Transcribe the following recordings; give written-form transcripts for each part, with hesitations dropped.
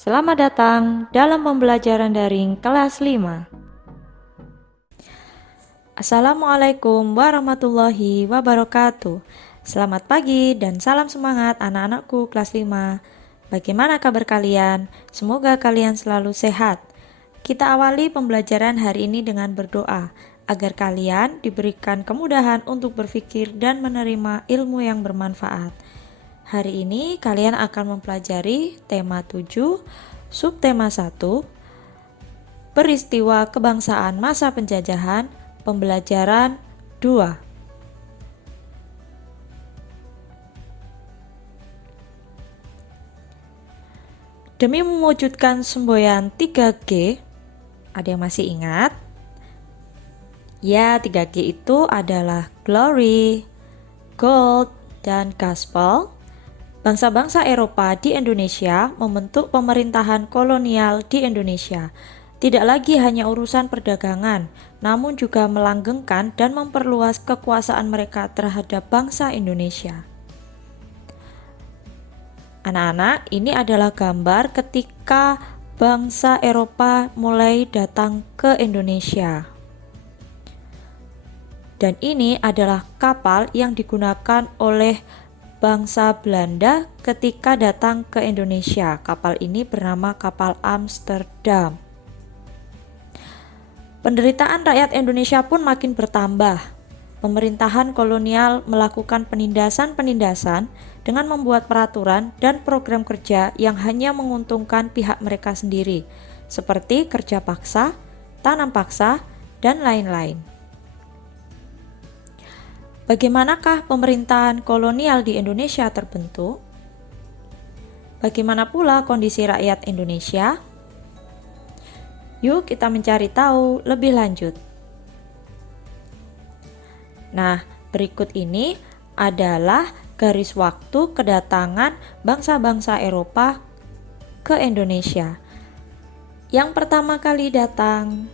Selamat datang dalam pembelajaran daring kelas 5. Assalamualaikum warahmatullahi wabarakatuh. Selamat pagi dan salam semangat anak-anakku kelas 5. Bagaimana kabar kalian? Semoga kalian selalu sehat. Kita awali pembelajaran hari ini dengan berdoa agar kalian diberikan kemudahan untuk berpikir dan menerima ilmu yang bermanfaat. Hari ini kalian akan mempelajari tema 7, subtema 1, peristiwa kebangsaan masa penjajahan, pembelajaran 2. Demi mewujudkan semboyan 3G, ada yang masih ingat? Ya, 3G itu adalah glory, gold, dan gospel. Bangsa-bangsa Eropa di Indonesia membentuk pemerintahan kolonial di Indonesia. Tidak lagi hanya urusan perdagangan, namun juga melanggengkan dan memperluas kekuasaan mereka terhadap bangsa Indonesia. Anak-anak, ini adalah gambar ketika bangsa Eropa mulai datang ke Indonesia. Dan ini adalah kapal yang digunakan oleh bangsa Belanda ketika datang ke Indonesia. Kapal ini bernama kapal Amsterdam. Penderitaan rakyat Indonesia pun makin bertambah. Pemerintahan kolonial melakukan penindasan-penindasan dengan membuat peraturan dan program kerja yang hanya menguntungkan pihak mereka sendiri, seperti kerja paksa, tanam paksa, dan lain-lain. Bagaimanakah pemerintahan kolonial di Indonesia terbentuk? Bagaimana pula kondisi rakyat Indonesia? Yuk kita mencari tahu lebih lanjut. Nah, berikut ini adalah garis waktu kedatangan bangsa-bangsa Eropa ke Indonesia. Yang pertama kali datang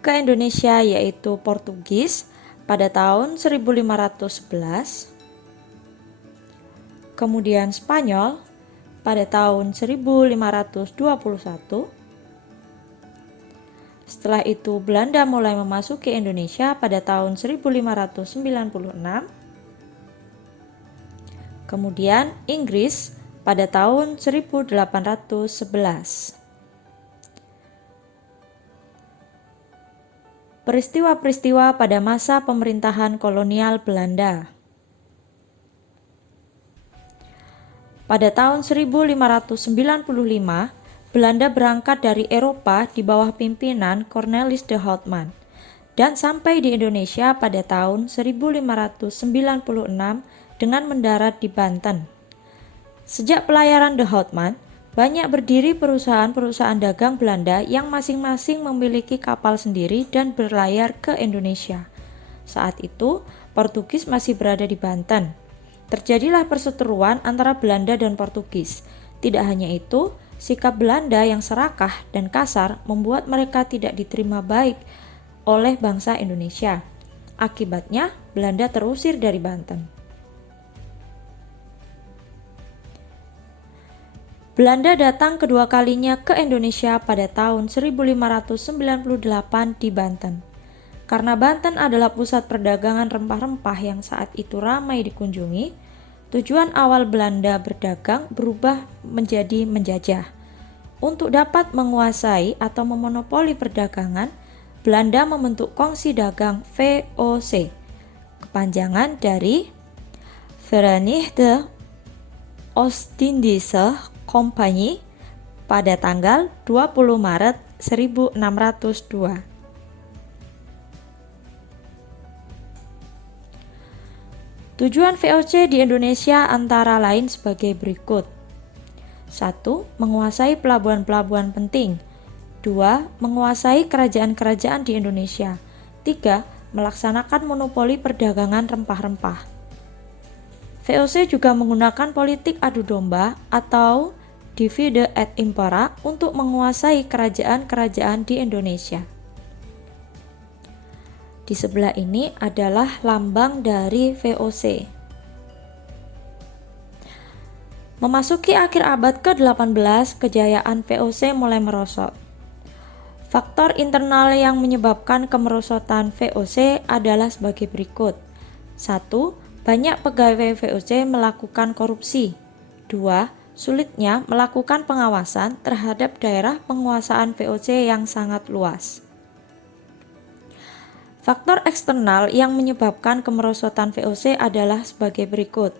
ke Indonesia yaitu Portugis pada tahun 1511, kemudian Spanyol pada tahun 1521, setelah itu Belanda mulai memasuki Indonesia pada tahun 1596, kemudian Inggris pada tahun 1811. Peristiwa-peristiwa pada masa pemerintahan kolonial Belanda. Pada tahun 1595, Belanda berangkat dari Eropa di bawah pimpinan Cornelis de Houtman dan sampai di Indonesia pada tahun 1596 dengan mendarat di Banten. Sejak pelayaran de Houtman, banyak berdiri perusahaan-perusahaan dagang Belanda yang masing-masing memiliki kapal sendiri dan berlayar ke Indonesia. Saat itu, Portugis masih berada di Banten. Terjadilah perseteruan antara Belanda dan Portugis. Tidak hanya itu, sikap Belanda yang serakah dan kasar membuat mereka tidak diterima baik oleh bangsa Indonesia. Akibatnya, Belanda terusir dari Banten. Belanda datang kedua kalinya ke Indonesia pada tahun 1598 di Banten. Karena Banten adalah pusat perdagangan rempah-rempah yang saat itu ramai dikunjungi, tujuan awal Belanda berdagang berubah menjadi menjajah. Untuk dapat menguasai atau memonopoli perdagangan, Belanda membentuk kongsi dagang VOC, kepanjangan dari Verenigde Oostindische Compagnie pada tanggal 20 Maret 1602. Tujuan VOC di Indonesia antara lain sebagai berikut. 1. Menguasai pelabuhan-pelabuhan penting. 2. Menguasai kerajaan-kerajaan di Indonesia. 3. Melaksanakan monopoli perdagangan rempah-rempah. VOC juga menggunakan politik adu domba atau divide et impera untuk menguasai kerajaan-kerajaan di Indonesia. Di sebelah ini adalah lambang dari VOC. Memasuki akhir abad ke-18, kejayaan VOC mulai merosot. Faktor internal yang menyebabkan kemerosotan VOC adalah sebagai berikut. 1. Banyak pegawai VOC melakukan korupsi. 2. Sulitnya melakukan pengawasan terhadap daerah penguasaan VOC yang sangat luas. Faktor eksternal yang menyebabkan kemerosotan VOC adalah sebagai berikut.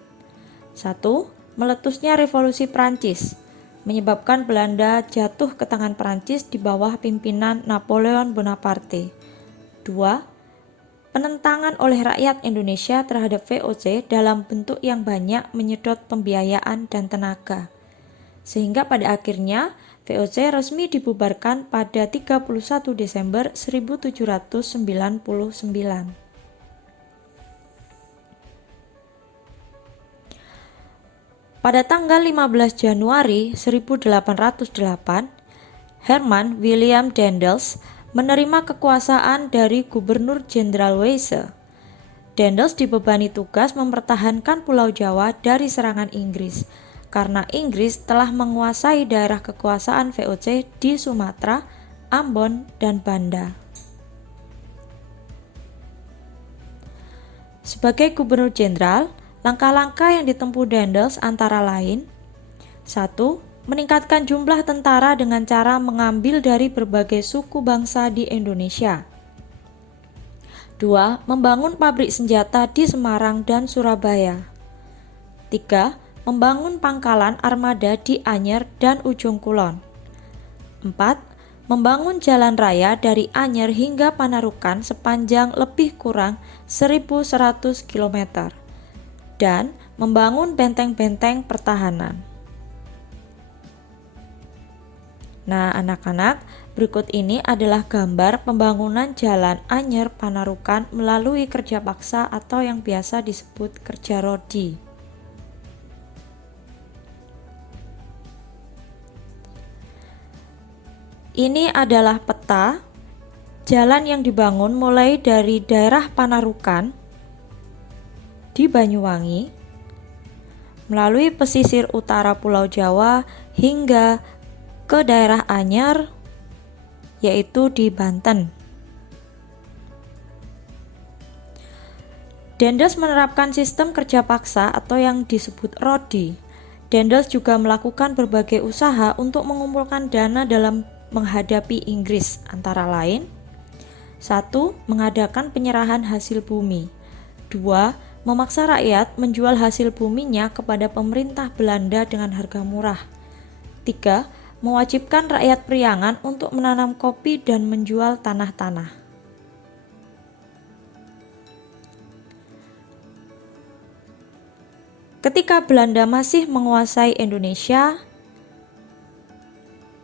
1. Meletusnya Revolusi Prancis menyebabkan Belanda jatuh ke tangan Prancis di bawah pimpinan Napoleon Bonaparte. 2. Penentangan oleh rakyat Indonesia terhadap VOC dalam bentuk yang banyak menyedot pembiayaan dan tenaga, sehingga pada akhirnya VOC resmi dibubarkan pada 31 Desember 1799. Pada tanggal 15 Januari 1808, Herman William Daendels menerima kekuasaan dari Gubernur Jenderal Weyse. Daendels dibebani tugas mempertahankan Pulau Jawa dari serangan Inggris, karena Inggris telah menguasai daerah kekuasaan VOC di Sumatera, Ambon, dan Banda. Sebagai Gubernur Jenderal, langkah-langkah yang ditempuh Daendels antara lain: 1. Meningkatkan jumlah tentara dengan cara mengambil dari berbagai suku bangsa di Indonesia. 2. Membangun pabrik senjata di Semarang dan Surabaya. 3. Membangun pangkalan armada di Anyer dan Ujung Kulon. 4. Membangun jalan raya dari Anyer hingga Panarukan sepanjang lebih kurang 1.100 km. Dan membangun benteng-benteng pertahanan. Nah, anak-anak, berikut ini adalah gambar pembangunan jalan Anyer Panarukan melalui kerja paksa atau yang biasa disebut kerja rodi. Ini adalah peta jalan yang dibangun mulai dari daerah Panarukan di Banyuwangi, melalui pesisir utara Pulau Jawa hingga ke daerah Anyer, yaitu di Banten. Daendels menerapkan sistem kerja paksa atau yang disebut rodi. Daendels juga melakukan berbagai usaha untuk mengumpulkan dana dalam menghadapi Inggris, antara lain: 1. Mengadakan penyerahan hasil bumi. 2. Memaksa rakyat menjual hasil buminya kepada pemerintah Belanda dengan harga murah. 3. Mewajibkan rakyat Priangan untuk menanam kopi dan menjual tanah-tanah. Ketika Belanda masih menguasai Indonesia,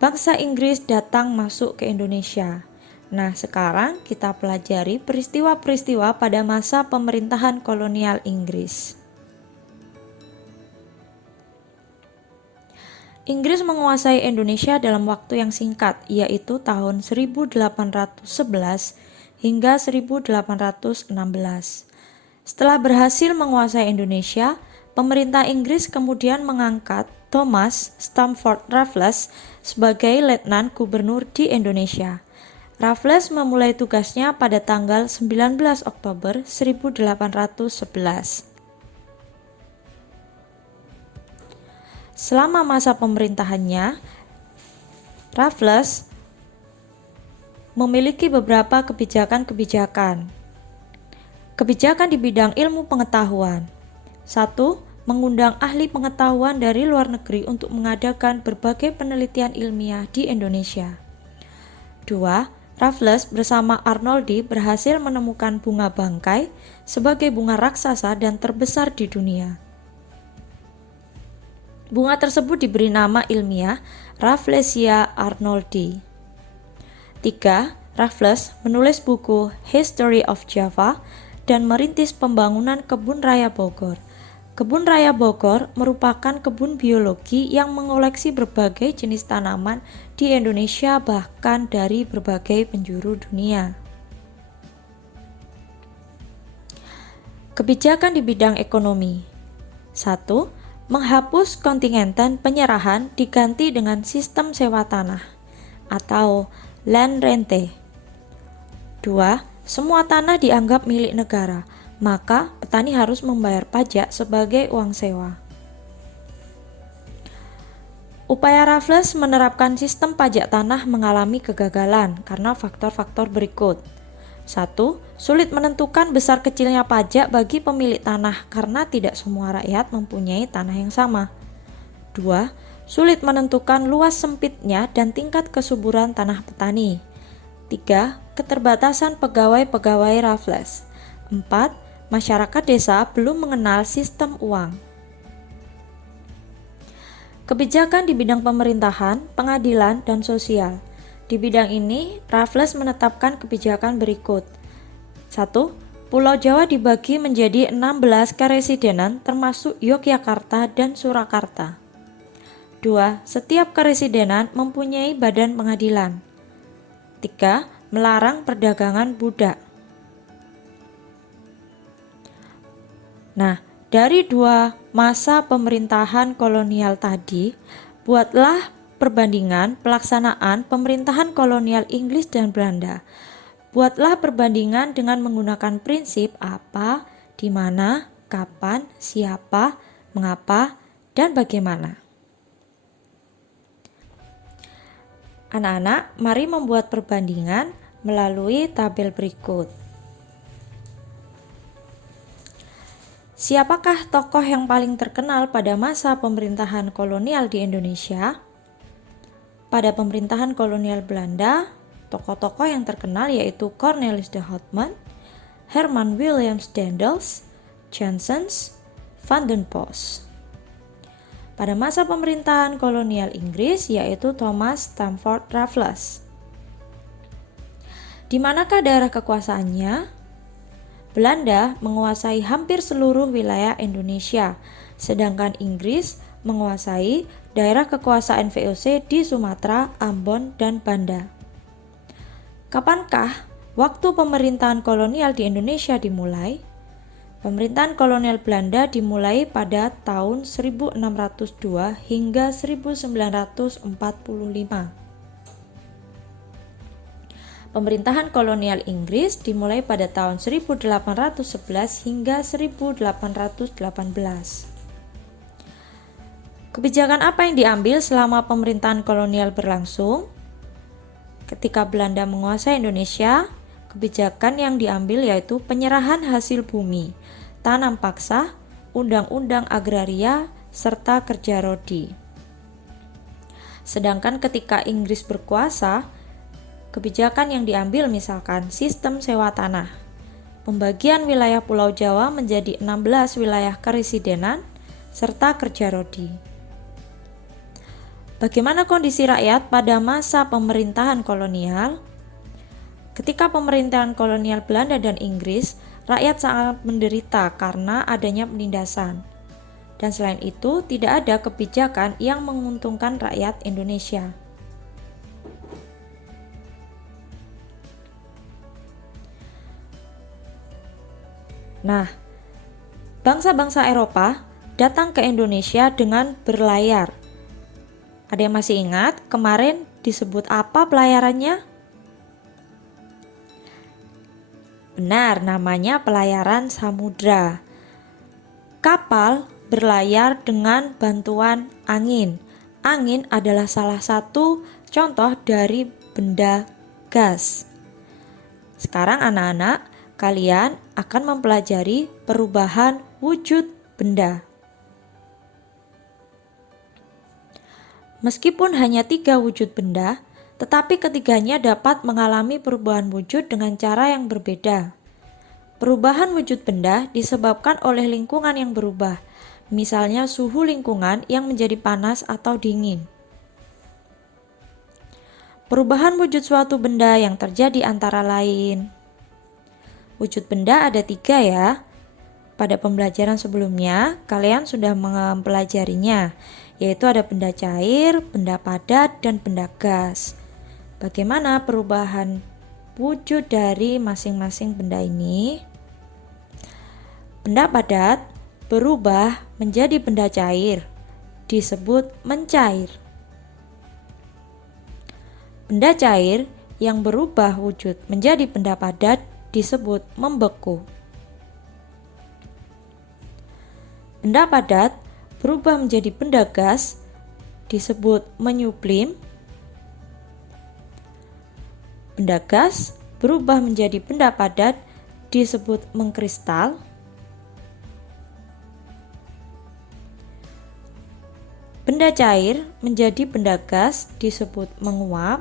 bangsa Inggris datang masuk ke Indonesia. Nah, sekarang kita pelajari peristiwa-peristiwa pada masa pemerintahan kolonial Inggris. Inggris menguasai Indonesia dalam waktu yang singkat, yaitu tahun 1811 hingga 1816. Setelah berhasil menguasai Indonesia, pemerintah Inggris kemudian mengangkat Thomas Stamford Raffles sebagai letnan gubernur di Indonesia. Raffles memulai tugasnya pada tanggal 19 Oktober 1811. Selama masa pemerintahannya, Raffles memiliki beberapa kebijakan-kebijakan. Kebijakan di bidang ilmu pengetahuan. 1. Mengundang ahli pengetahuan dari luar negeri untuk mengadakan berbagai penelitian ilmiah di Indonesia. 2. Raffles bersama Arnoldi berhasil menemukan bunga bangkai sebagai bunga raksasa dan terbesar di dunia. Bunga tersebut diberi nama ilmiah Rafflesia arnoldi. 3. Raffles menulis buku History of Java dan merintis pembangunan Kebun Raya Bogor. Kebun Raya Bogor merupakan kebun biologi yang mengoleksi berbagai jenis tanaman di Indonesia bahkan dari berbagai penjuru dunia. Kebijakan di bidang ekonomi. 1. Menghapus kontingenten penyerahan diganti dengan sistem sewa tanah atau land rente. 2. Semua tanah dianggap milik negara, maka petani harus membayar pajak sebagai uang sewa. Upaya Raffles menerapkan sistem pajak tanah mengalami kegagalan karena faktor-faktor berikut. 1. Sulit menentukan besar kecilnya pajak bagi pemilik tanah karena tidak semua rakyat mempunyai tanah yang sama. 2. Sulit menentukan luas sempitnya dan tingkat kesuburan tanah petani. 3. Keterbatasan pegawai-pegawai Raffles. 4. Masyarakat desa belum mengenal sistem uang. Kebijakan di bidang pemerintahan, pengadilan, dan sosial. Di bidang ini, Raffles menetapkan kebijakan berikut. 1. Pulau Jawa dibagi menjadi 16 keresidenan termasuk Yogyakarta dan Surakarta. 2. Setiap keresidenan mempunyai badan pengadilan. 3. Melarang perdagangan budak. Nah, dari dua masa pemerintahan kolonial tadi, buatlah perbandingan pelaksanaan pemerintahan kolonial Inggris dan Belanda. Buatlah perbandingan dengan menggunakan prinsip apa, di mana, kapan, siapa, mengapa, dan bagaimana. Anak-anak, mari membuat perbandingan melalui tabel berikut. Siapakah tokoh yang paling terkenal pada masa pemerintahan kolonial di Indonesia? Pada pemerintahan kolonial Belanda, tokoh-tokoh yang terkenal yaitu Cornelis de Houtman, Herman Williams Daendels, Janssens, Van den Bosch. Pada masa pemerintahan kolonial Inggris yaitu Thomas Stamford Raffles. Di manakah daerah kekuasaannya? Belanda menguasai hampir seluruh wilayah Indonesia, sedangkan Inggris menguasai daerah kekuasaan VOC di Sumatera, Ambon, dan Banda. Kapankah waktu pemerintahan kolonial di Indonesia dimulai? Pemerintahan kolonial Belanda dimulai pada tahun 1602 hingga 1945. Pemerintahan kolonial Inggris dimulai pada tahun 1811 hingga 1818. Kebijakan apa yang diambil selama pemerintahan kolonial berlangsung? Ketika Belanda menguasai Indonesia, kebijakan yang diambil yaitu penyerahan hasil bumi, tanam paksa, undang-undang agraria, serta kerja rodi. Sedangkan ketika Inggris berkuasa, kebijakan yang diambil misalkan sistem sewa tanah, pembagian wilayah Pulau Jawa menjadi 16 wilayah keresidenan, serta kerja rodi. Bagaimana kondisi rakyat pada masa pemerintahan kolonial? Ketika pemerintahan kolonial Belanda dan Inggris, rakyat sangat menderita karena adanya penindasan. Dan selain itu, tidak ada kebijakan yang menguntungkan rakyat Indonesia. Nah, bangsa-bangsa Eropa datang ke Indonesia dengan berlayar. Ada yang masih ingat kemarin disebut apa pelayarannya? Benar, namanya pelayaran samudra. Kapal berlayar dengan bantuan angin. Angin adalah salah satu contoh dari benda gas. Sekarang anak-anak, kalian akan mempelajari perubahan wujud benda. Meskipun hanya 3 wujud benda, tetapi ketiganya dapat mengalami perubahan wujud dengan cara yang berbeda. Perubahan wujud benda disebabkan oleh lingkungan yang berubah, misalnya suhu lingkungan yang menjadi panas atau dingin. Perubahan wujud suatu benda yang terjadi antara lain. Wujud benda ada 3 ya. Pada pembelajaran sebelumnya, kalian sudah mempelajarinya, yaitu ada benda cair, benda padat, dan benda gas. Bagaimana perubahan wujud dari masing-masing benda ini? Benda padat berubah menjadi benda cair disebut mencair. Benda cair yang berubah wujud menjadi benda padat disebut membeku. Benda padat berubah menjadi benda gas disebut menyublim. Benda gas berubah menjadi benda padat disebut mengkristal. Benda cair menjadi benda gas disebut menguap.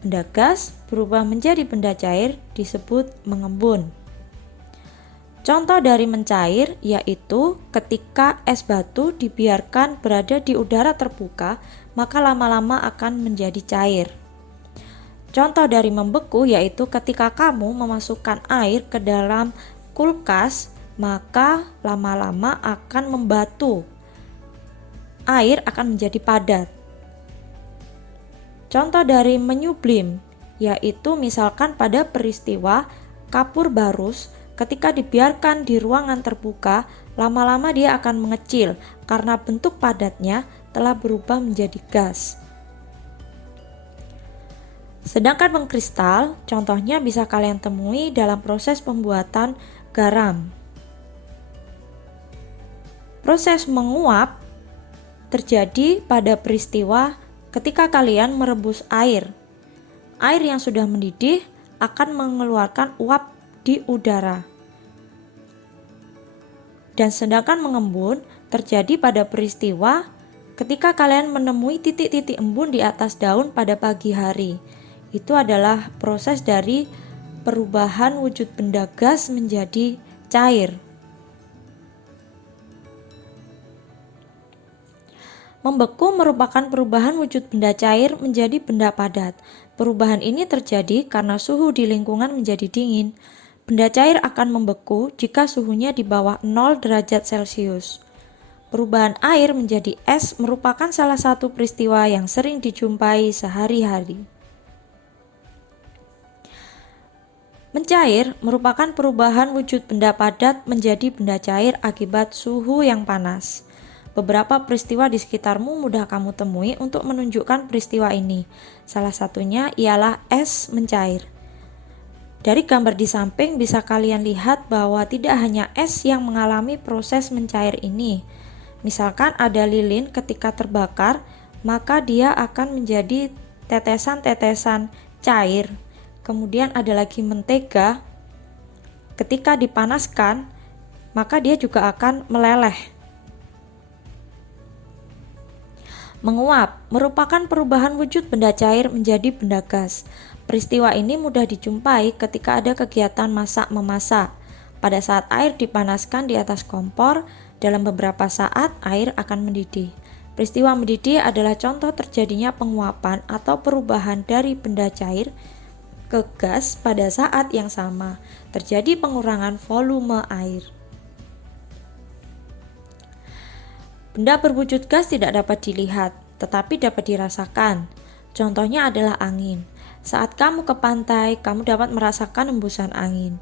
Benda gas berubah menjadi benda cair disebut mengembun. Contoh dari mencair yaitu ketika es batu dibiarkan berada di udara terbuka, maka lama-lama akan menjadi cair. Contoh dari membeku yaitu ketika kamu memasukkan air ke dalam kulkas, maka lama-lama akan membatu. Air akan menjadi padat. Contoh dari menyublim yaitu misalkan pada peristiwa kapur barus, ketika dibiarkan di ruangan terbuka, lama-lama dia akan mengecil karena bentuk padatnya telah berubah menjadi gas. Sedangkan mengkristal, contohnya bisa kalian temui dalam proses pembuatan garam. Proses menguap terjadi pada peristiwa ketika kalian merebus air. Air yang sudah mendidih akan mengeluarkan uap di udara. Dan sedangkan mengembun terjadi pada peristiwa ketika kalian menemui titik-titik embun di atas daun pada pagi hari. Itu adalah proses dari perubahan wujud benda gas menjadi cair. Membeku merupakan perubahan wujud benda cair menjadi benda padat. Perubahan ini terjadi karena suhu di lingkungan menjadi dingin. Benda cair akan membeku jika suhunya di bawah 0 derajat Celcius. Perubahan air menjadi es merupakan salah satu peristiwa yang sering dijumpai sehari-hari. Mencair merupakan perubahan wujud benda padat menjadi benda cair akibat suhu yang panas. Beberapa peristiwa di sekitarmu mudah kamu temui untuk menunjukkan peristiwa ini. Salah satunya ialah es mencair. Dari gambar di samping bisa kalian lihat bahwa tidak hanya es yang mengalami proses mencair ini. Misalkan ada lilin ketika terbakar, maka dia akan menjadi tetesan-tetesan cair. Kemudian ada lagi mentega, ketika dipanaskan, maka dia juga akan meleleh. Menguap merupakan perubahan wujud benda cair menjadi benda gas. Peristiwa ini mudah dijumpai ketika ada kegiatan masak-memasak. Pada saat air dipanaskan di atas kompor, dalam beberapa saat air akan mendidih. Peristiwa mendidih adalah contoh terjadinya penguapan atau perubahan dari benda cair ke gas pada saat yang sama. Terjadi pengurangan volume air. Benda berwujud gas tidak dapat dilihat, tetapi dapat dirasakan. Contohnya adalah angin. Saat kamu ke pantai, kamu dapat merasakan hembusan angin.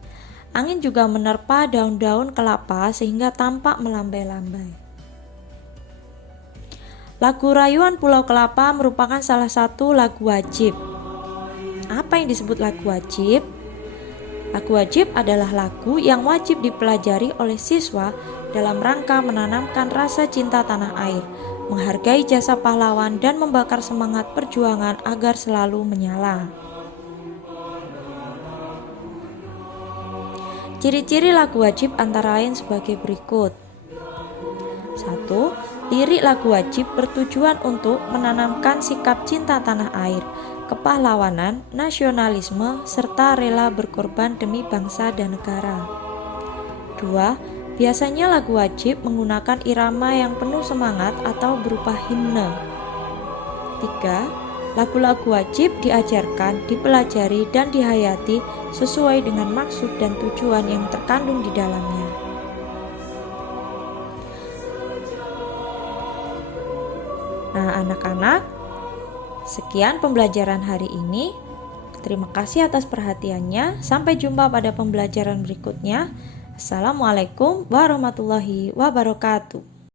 Angin juga menerpa daun-daun kelapa sehingga tampak melambai-lambai. Lagu Rayuan Pulau Kelapa merupakan salah satu lagu wajib. Apa yang disebut lagu wajib? Lagu wajib adalah lagu yang wajib dipelajari oleh siswa dalam rangka menanamkan rasa cinta tanah air, menghargai jasa pahlawan, dan membakar semangat perjuangan agar selalu menyala. Ciri-ciri lagu wajib antara lain sebagai berikut. 1. Lirik lagu wajib bertujuan untuk menanamkan sikap cinta tanah air, kepahlawanan, nasionalisme, serta rela berkorban demi bangsa dan negara. 2. Biasanya lagu wajib menggunakan irama yang penuh semangat atau berupa himne. 3. Lagu-lagu wajib diajarkan, dipelajari, dan dihayati sesuai dengan maksud dan tujuan yang terkandung di dalamnya. Nah, anak-anak, sekian pembelajaran hari ini. Terima kasih atas perhatiannya. Sampai jumpa pada pembelajaran berikutnya. Assalamualaikum warahmatullahi wabarakatuh.